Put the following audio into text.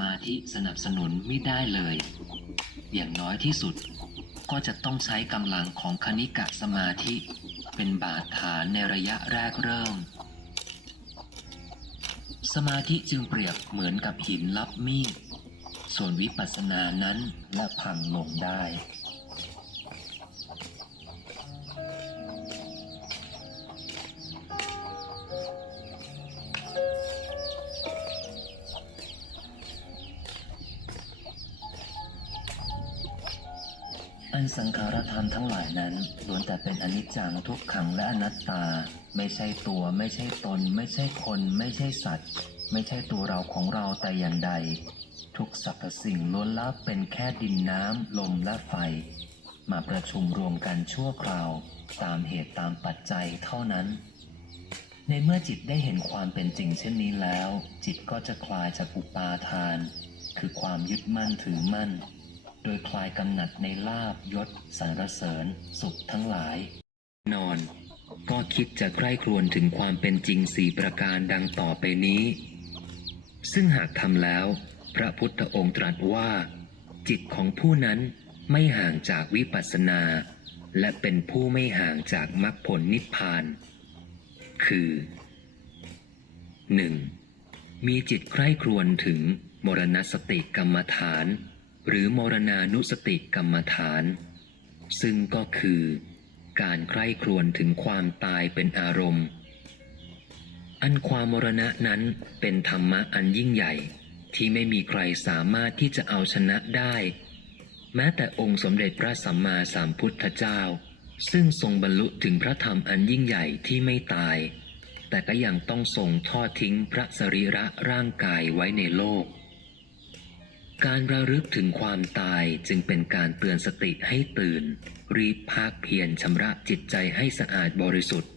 มาธิสนับสนุนไม่ได้เลย อย่างน้อยที่สุด ก็จะต้องใช้กำลังของคณิกะสมาธิ เป็นบาดฐานในระยะแรกเริ่ม สมาธิจึงเปรียบเหมือนกับหินรับมีดส่วนวิปัสสนานั้นละพังลงได้ อันสังขารธรรมทั้งหลายนั้นล้วนแต่เป็นอนิจจังทุกขังและอนัตตา ไม่ใช่ตัวไม่ใช่ตน ไม่ใช่คน ไม่ใช่สัตว์ ไม่ใช่ตัวเราของเราแต่อย่างใด ทุกสรรพสิ่งล้วนและเป็นแค่ดินน้ำลมและไฟ มาประชุมรวมกันชั่วคราว ตามเหตุตามปัจจัยเท่านั้น ในเมื่อจิตได้เห็นความเป็นจริงเช่นนี้แล้ว จิตก็จะคลายจากอุปาทาน คือความยึดมั่นถือมั่น โดยคลายกำหนัดในลาบยศสรรเสริญ สุขทั้งหลาย นอน ก็คิดจะใคร่ครวญถึงความเป็นจริงสี่ประการดังต่อไปนี้ ซึ่งหากทำแล้ว พระพุทธองค์ตรัสว่า จิตของผู้นั้นไม่ห่างจากวิปัสสนา และเป็นผู้ไม่ห่างจากมรรคผลนิพพาน คือ 1. มีจิตใคร่ครวญถึงมรณสติกรรมฐาน หรือมรณานุสติกรรมฐาน ซึ่งก็คือ การใคร่ครวญถึงความตายเป็นอารมณ์ อันความมรณะนั้นเป็นธรรมะอันยิ่งใหญ่ที่ไม่มีใครสามารถที่จะเอาชนะได้ แม้แต่องค์สมเด็จพระสัมมาสัมพุทธเจ้า ซึ่งทรงบรรลุถึงพระธรรมอันยิ่งใหญ่ที่ไม่ตาย แต่ก็ยังต้องทรงทอดทิ้งพระสรีระร่างกายไว้ในโลก การระลึกถึงความตายจึงเป็นการเตือนสติให้ตื่น รีบภาคเพียรชำระจิตใจให้สะอาดบริสุทธิ์